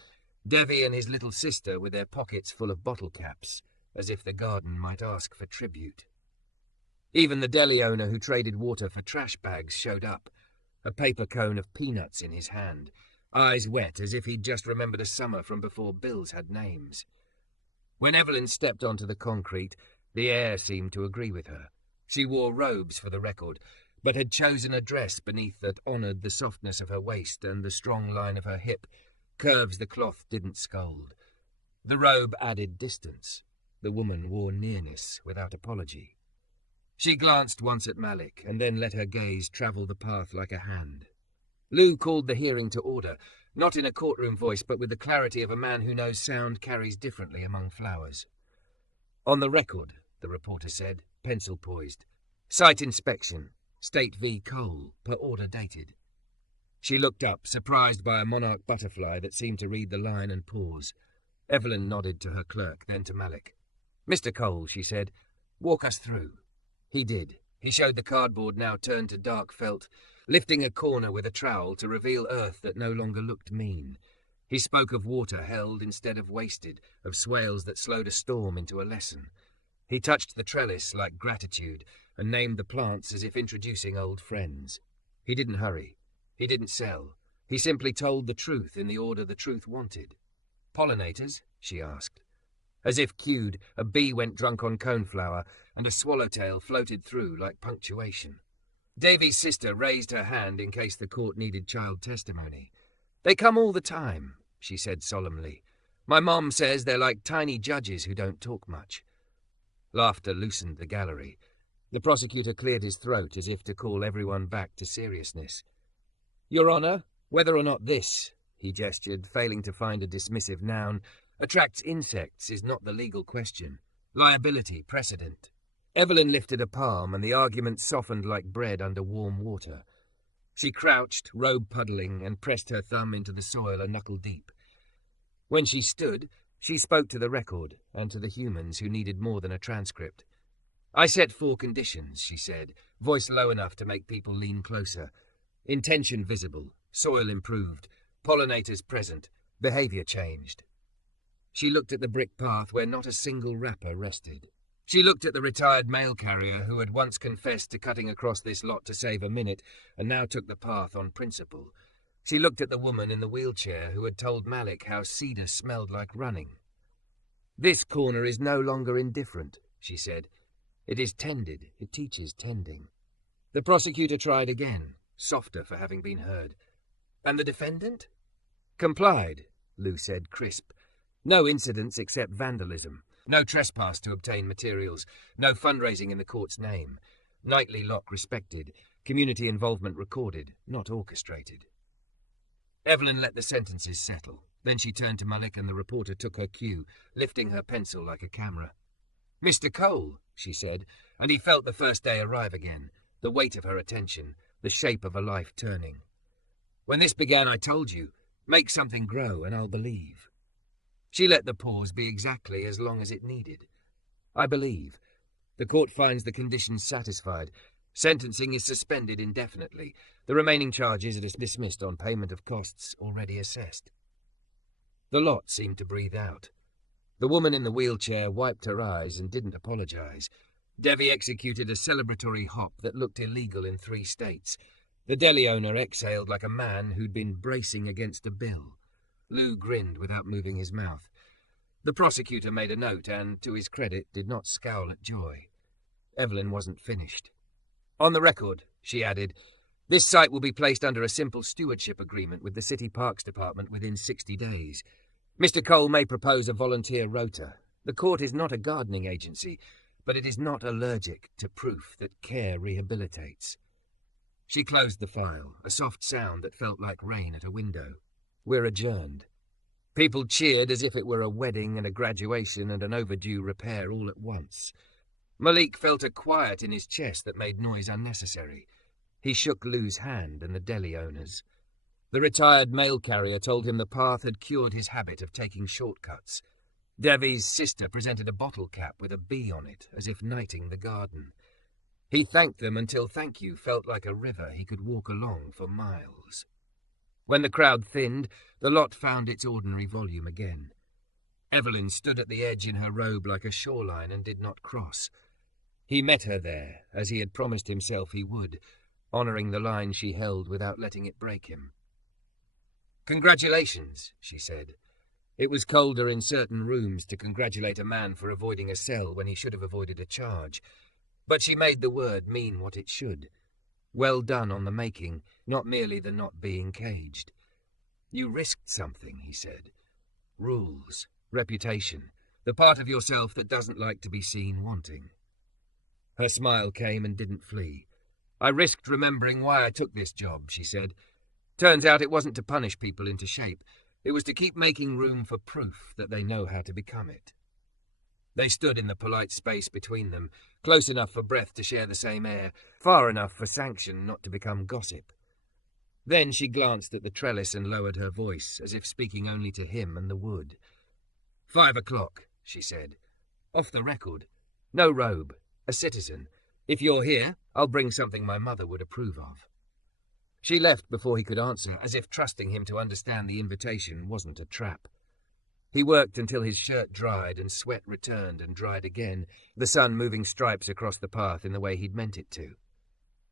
Devi and his little sister with their pockets full of bottle caps, as if the garden might ask for tribute. Even the deli owner who traded water for trash bags showed up, a paper cone of peanuts in his hand, eyes wet as if he'd just remembered a summer from before bills had names. When Evelyn stepped onto the concrete, the air seemed to agree with her. She wore robes for the record, but had chosen a dress beneath that honoured the softness of her waist and the strong line of her hip, curves the cloth didn't scold. The robe added distance. The woman wore nearness without apology. She glanced once at Malik and then let her gaze travel the path like a hand. Lou called the hearing to order, not in a courtroom voice but with the clarity of a man who knows sound carries differently among flowers. On the record, the reporter said, pencil poised. Site inspection. State v. Cole, per order dated. She looked up, surprised by a monarch butterfly that seemed to read the line and pause. Evelyn nodded to her clerk, then to Malik. Mr. Cole, she said, walk us through. He did. He showed the cardboard now turned to dark felt, lifting a corner with a trowel to reveal earth that no longer looked mean. He spoke of water held instead of wasted, of swales that slowed a storm into a lesson. He touched the trellis like gratitude and named the plants as if introducing old friends. He didn't hurry. He didn't sell. He simply told the truth in the order the truth wanted. Pollinators? She asked. As if cued, a bee went drunk on coneflower and a swallowtail floated through like punctuation. Davy's sister raised her hand in case the court needed child testimony. They come all the time, she said solemnly. My mom says they're like tiny judges who don't talk much. Laughter loosened the gallery. The prosecutor cleared his throat as if to call everyone back to seriousness. Your Honour, whether or not this, he gestured, failing to find a dismissive noun, attracts insects is not the legal question. Liability, precedent. Evelyn lifted a palm and the argument softened like bread under warm water. She crouched, robe puddling, and pressed her thumb into the soil a knuckle deep. When she stood, she spoke to the record and to the humans who needed more than a transcript. I set 4 conditions, she said, voice low enough to make people lean closer. Intention visible, soil improved, pollinators present, behaviour changed. She looked at the brick path where not a single wrapper rested. She looked at the retired mail carrier who had once confessed to cutting across this lot to save a minute and now took the path on principle. She looked at the woman in the wheelchair who had told Malik how cedar smelled like running. This corner is no longer indifferent, she said. It is tended. It teaches tending. The prosecutor tried again, softer for having been heard. And the defendant? Complied, Lou said, crisp. No incidents except vandalism. No trespass to obtain materials. No fundraising in the court's name. Nightly lock respected. Community involvement recorded, not orchestrated. Evelyn let the sentences settle. Then she turned to Malik and the reporter took her cue, lifting her pencil like a camera. Mr. Cole, she said, and he felt the first day arrive again, the weight of her attention, the shape of a life turning. When this began, I told you, make something grow and I'll believe. She let the pause be exactly as long as it needed. I believe. The court finds the conditions satisfied. Sentencing is suspended indefinitely. The remaining charges are dismissed on payment of costs already assessed. The lot seemed to breathe out. The woman in the wheelchair wiped her eyes and didn't apologize. Devi executed a celebratory hop that looked illegal in 3 states. The deli owner exhaled like a man who'd been bracing against a bill. Lou grinned without moving his mouth. The prosecutor made a note and, to his credit, did not scowl at joy. Evelyn wasn't finished. On the record, she added, this site will be placed under a simple stewardship agreement with the City Parks Department within 60 days. Mr. Cole may propose a volunteer rota. The court is not a gardening agency, but it is not allergic to proof that care rehabilitates. She closed the file, a soft sound that felt like rain at a window. We're adjourned. People cheered as if it were a wedding and a graduation and an overdue repair all at once. Malik felt a quiet in his chest that made noise unnecessary. He shook Lou's hand and the deli owner's. The retired mail carrier told him the path had cured his habit of taking shortcuts. Devi's sister presented a bottle cap with a bee on it, as if knighting the garden. He thanked them until thank you felt like a river he could walk along for miles. When the crowd thinned, the lot found its ordinary volume again. Evelyn stood at the edge in her robe like a shoreline and did not cross. He met her there, as he had promised himself he would, honouring the line she held without letting it break him. Congratulations, she said. It was colder in certain rooms to congratulate a man for avoiding a cell when he should have avoided a charge. But she made the word mean what it should. Well done on the making, not merely the not being caged. You risked something, he said. Rules, reputation, the part of yourself that doesn't like to be seen wanting. Her smile came and didn't flee. I risked remembering why I took this job, she said. Turns out it wasn't to punish people into shape. It was to keep making room for proof that they know how to become it. They stood in the polite space between them, close enough for breath to share the same air, far enough for sanction not to become gossip. Then she glanced at the trellis and lowered her voice, as if speaking only to him and the wood. 5 o'clock, she said. Off the record. No robe. A citizen. If you're here, I'll bring something my mother would approve of. She left before he could answer, as if trusting him to understand the invitation wasn't a trap. He worked until his shirt dried and sweat returned and dried again, the sun moving stripes across the path in the way he'd meant it to.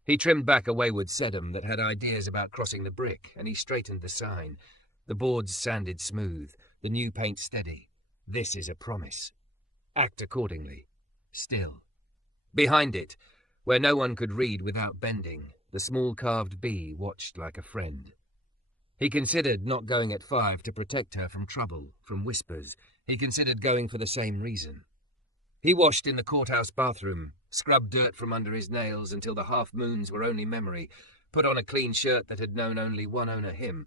He trimmed back a wayward sedum that had ideas about crossing the brick, and he straightened the sign. The boards sanded smooth, the new paint steady. This is a promise. Act accordingly. Still. Behind it, where no one could read without bending, the small carved bee watched like a friend. He considered not going at 5 to protect her from trouble, from whispers. He considered going for the same reason. He washed in the courthouse bathroom, scrubbed dirt from under his nails until the half-moons were only memory, put on a clean shirt that had known only one owner, him,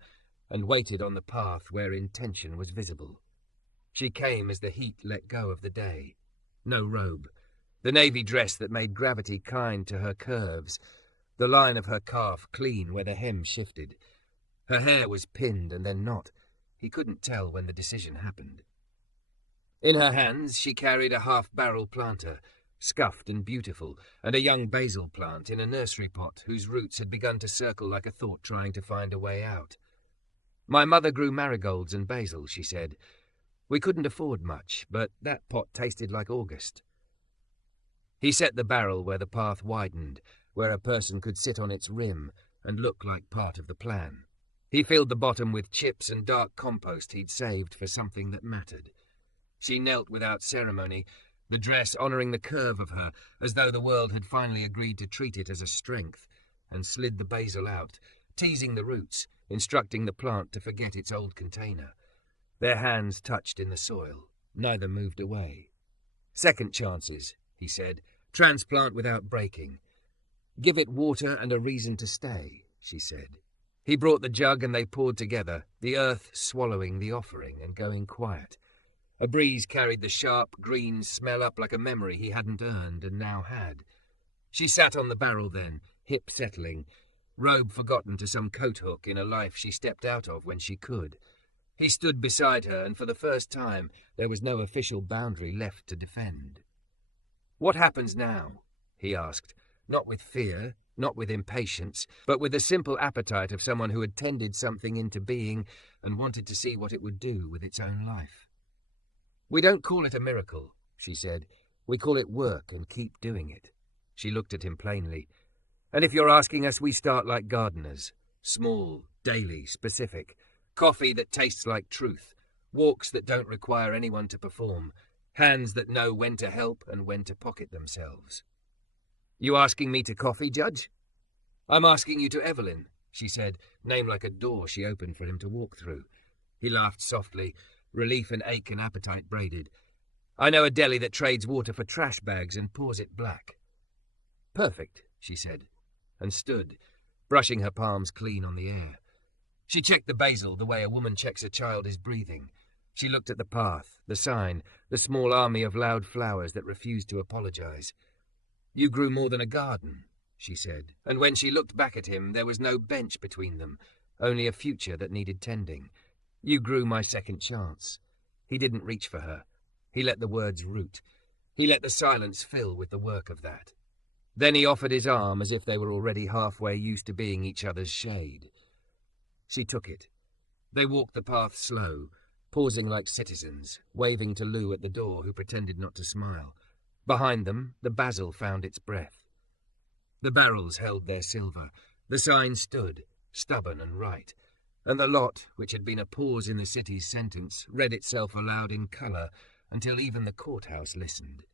and waited on the path where intention was visible. She came as the heat let go of the day. No robe. The navy dress that made gravity kind to her curves, the line of her calf clean where the hem shifted. Her hair was pinned and then not. He couldn't tell when the decision happened. In her hands she carried a half-barrel planter, scuffed and beautiful, and a young basil plant in a nursery pot whose roots had begun to circle like a thought trying to find a way out. My mother grew marigolds and basil, she said. We couldn't afford much, but that pot tasted like August. He set the barrel where the path widened, where a person could sit on its rim and look like part of the plan. He filled the bottom with chips and dark compost he'd saved for something that mattered. She knelt without ceremony, the dress honouring the curve of her, as though the world had finally agreed to treat it as a strength, and slid the basil out, teasing the roots, instructing the plant to forget its old container. Their hands touched in the soil. Neither moved away. "Second chances," he said. "Transplant without breaking." "Give it water and a reason to stay," she said. He brought the jug and they poured together, the earth swallowing the offering and going quiet. A breeze carried the sharp, green smell up like a memory he hadn't earned and now had. She sat on the barrel then, hip settling, robe forgotten to some coat hook in a life she stepped out of when she could. He stood beside her, and for the first time there was no official boundary left to defend. "What happens now?" he asked, not with fear, not with impatience, but with the simple appetite of someone who had tended something into being and wanted to see what it would do with its own life. "We don't call it a miracle," she said. "We call it work and keep doing it." She looked at him plainly. "And if you're asking us, we start like gardeners. Small, daily, specific. Coffee that tastes like truth. Walks that don't require anyone to perform. Hands that know when to help and when to pocket themselves." "You asking me to coffee, Judge?" "I'm asking you to Evelyn," she said, name like a door she opened for him to walk through. He laughed softly, relief and ache and appetite braided. "I know a deli that trades water for trash bags and pours it black." "Perfect," she said, and stood, brushing her palms clean on the air. She checked the basil the way a woman checks a child is breathing. She looked at the path, the sign, the small army of loud flowers that refused to apologize. "You grew more than a garden," she said, and when she looked back at him there was no bench between them, only a future that needed tending. "You grew my second chance." He didn't reach for her. He let the words root. He let the silence fill with the work of that. Then he offered his arm as if they were already halfway used to being each other's shade. She took it. They walked the path slow, pausing like citizens, waving to Lou at the door who pretended not to smile. Behind them, the basil found its breath. The barrels held their silver. The sign stood, stubborn and right. And the lot, which had been a pause in the city's sentence, read itself aloud in colour until even the courthouse listened.